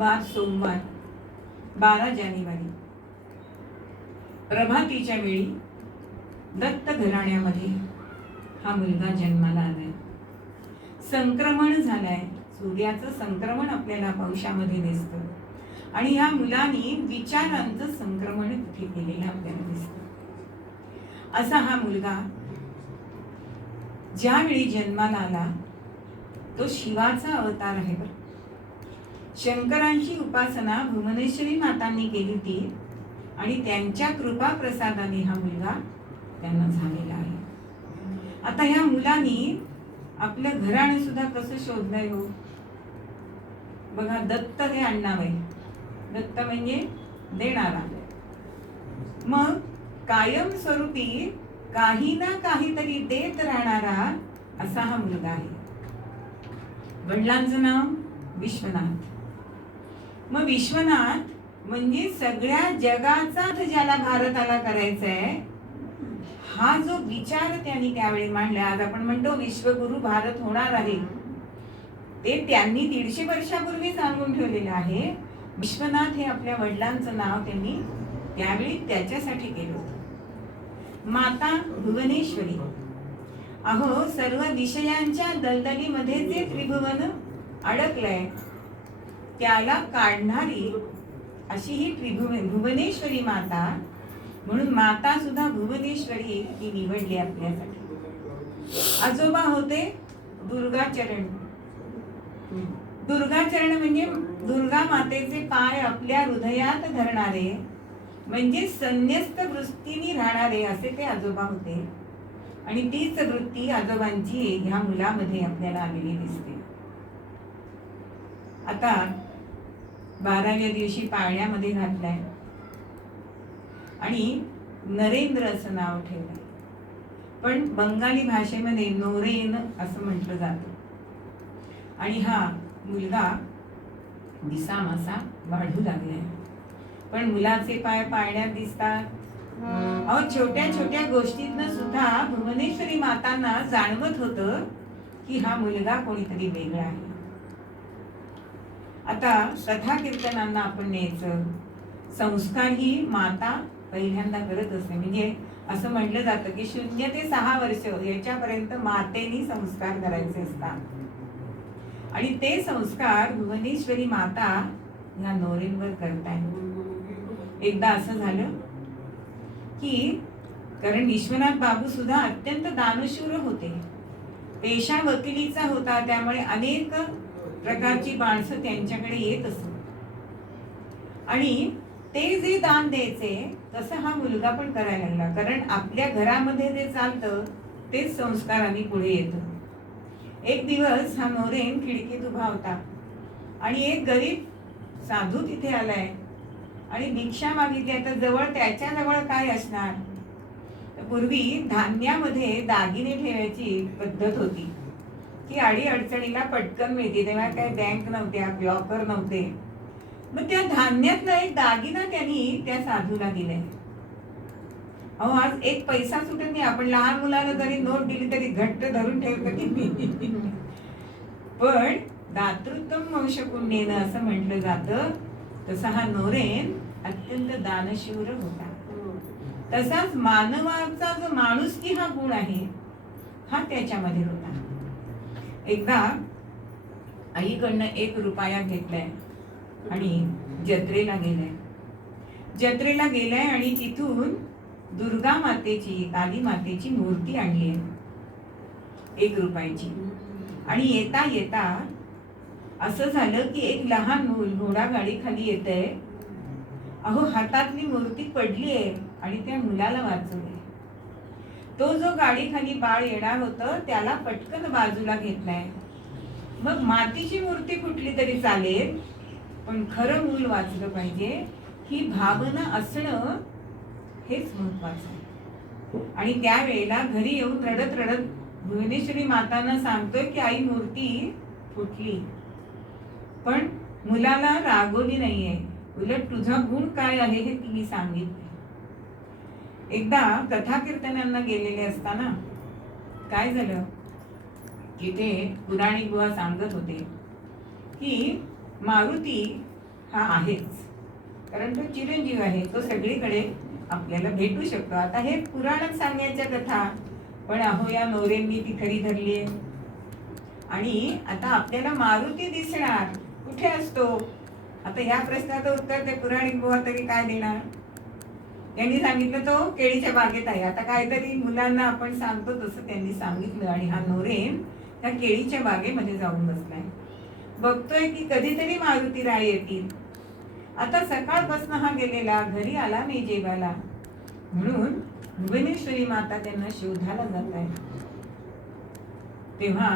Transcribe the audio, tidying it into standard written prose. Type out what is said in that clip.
वार सोमवार 12 जानेवारी प्रभातीच्या वेळी दत्त घराण्यामध्ये हा मुलगा जन्माला आलाय. संक्रमण झालंय, सूर्याचं संक्रमण आपल्याला पौषामध्ये दिसतं आणि ह्या मुलांनी विचारांचं संक्रमण तिथे केलेलं आपल्याला दिसतं. असा हा मुलगा ज्यावेळी जन्माला आला तो शिवाचा अवतार आहे. शंकरांची उपासना भुवनेश्वरी मातांनी केली होती आणि त्यांच्या कृपा प्रसादाने हा मुलगा त्यांना झालेला आहे. आता ह्या मुलांनी आपलं घराणं सुद्धा कसं शोधलंय हो बघा. दत्त हे आडनाव आहे. दत्त म्हणजे देणारा. मग कायम स्वरूपी काही ना काहीतरी देत राहणारा असा हा मुलगा आहे. वडिलांचं नाव विश्वनाथ. मग विश्वनाथ म्हणजे सगळ्या जगाचा ज्याला भारताला करायचा आहे हा जो विचार त्यांनी त्यावेळी मांडला. आज आपण म्हणतो विश्वगुरु भारत होणार आहे, ते त्यांनी 150 वर्षापूर्वी सांगून ठेवलेलं आहे. विश्वनाथ हे आपल्या वडिलांचं नाव त्यांनी त्यावेळी त्याच्यासाठी केलं होतं. माता भुवनेश्वरी. अहो सर्व विषयांच्या दलदलीमध्ये जे त्रिभुवन अडकलंय त्याला काढणारी अशी ही भुवनेश्वरी माता, म्हणून माता सुद्धा भुवनेश्वरी ही निवडली आपल्यासाठी. आजोबा होते दुर्गाचरण. दुर्गाचरण म्हणजे दुर्गा मातेचे पाय आपल्या हृदयात धरणारे, म्हणजे संन्यस्त वृत्तीने राहणारे असे ते आजोबा होते. आणि तीच वृत्ती आजोबांची ह्या मुलामध्ये आपल्याला आलेली दिसते. आता 12व्या दिवशी पाळण्यामध्ये घातलाय आणि नरेंद्र असं नाव ठेवलंय, पण बंगाली भाषेमध्ये नोरेन असं म्हटलं जातं. आणि हा मुलगा दिसामासा वाढू लागलाय, पण मुलाचे पाय पाळण्यात दिसतात. अहो छोट्या छोट्या गोष्टीतनं सुद्धा भुवनेश्वरी मातांना जाणवत होतं की हा मुलगा कोणीतरी वेगळा आहे. आता कथा कीर्तनांना आपण न्यायचं. संस्कार ही माता पहिल्यांदा करत असते. म्हणजे असं म्हटलं जातं की 0 ते 6 वर्ष याच्यापर्यंत मातेनी संस्कार करायचे असतात आणि ते संस्कार भुवनेश्वरी माता ह्या नोरेंवर करतायत. एकदा असं झालं की कारण विश्वनाथ बाबू सुद्धा अत्यंत दानशूर होते. पेशा वकिलीचा होता, त्यामुळे अनेक प्रकारची माणसं त्यांच्याकडे येत असत आणि ते जे दान द्यायचे तसं हा मुलगा पण करायला लागला. कारण आपल्या घरामध्ये जे चालतं तेच संस्कारांनी पुढे येतं. एक दिवस हा नोरेन खिडकीत उभा होता आणि एक गरीब साधू तिथे आलाय आणि भिक्षा मागितली. आता जवळ त्याच्या जवळ काय असणार, पूर्वी धान्यामध्ये दागिने ठेवायची पद्धत होती की अडी अडचणीला पटकन मिळते. तेव्हा काय बँक नव्हत्या, लॉकर नव्हते. मग त्या धान्यातला एक दागिना त्यांनी त्या साधूला दिलाय. अहो आज एक पैसा सुटत नाही. आपण लहान मुलाला जरी नोट दिली तरी घट्ट धरून ठेवतो की नाही. पण दातृत्व वंशकुंडेन असं म्हटलं जातं. तसा हा नोरेन अत्यंत दानशूर होता. तसाच मानवाचा जो माणुसकी हा गुण आहे हा त्याच्यामध्ये होता. एकदा आईकडनं 1 रुपया घेतलाय आणि जत्रेला गेलाय आणि तिथून दुर्गा मातेची, काली मातेची मूर्ती आणली आहे 1 रुपयाची. आणि येता येता असं झालं की एक लहान मूल घोडागाडी खाली येतंय. अहो हातातली मूर्ती पडली आहे आणि त्या मुलाला वाचवले. तो जो गाडी खाली बाळ येणार होतं त्याला पटकन बाजूला घेतलाय. मग मातीची मूर्ती कुठली तरी चालेल, पण खरं मूल वाचलं पाहिजे ही भावना असणं हेच महत्वाचं. आणि त्यावेळेला घरी येऊन रडत रडत भुवनेश्वरी मातांना सांगतोय की आई मूर्ती फुटली, पण मुलाला रागवली नाहीये, उलट तुझा गुण काय आहे हे तिने सांगितले. एकदा कथा कीर्तनांना गेलेले असताना काय झालं, तिथे पुराणिक बुवा सांगत होते की मारुती हा आहेच, कारण तो चिरंजीव आहे, तो सगळीकडे आपल्याला भेटू शकतो. आता हे पुराणात सांगण्याच्या कथा, पण अहो या नवरेंनी ती खरी धरली आहे. आणि आता आपल्याला मारुती दिसणार कुठे असतो? आता ह्या प्रश्नाचं उत्तर ते पुराणिक बुवा तरी काय देणार? त्यांनी सांगितलं तो केळीच्या बागेत आहे. आता काहीतरी मुलांना आपण सांगतो तसं त्यांनी सांगितलं, आणि हा नवरेन त्या केळीच्या बागेमध्ये जाऊन बसलाय, बघतोय की कधीतरी मारुती राय येतील. आता सकाळपासून हा गेलेला, घरी आला नाही जेवायला, म्हणून भुवनेश्वरी माता त्यांना शोधायला जात आहे. तेव्हा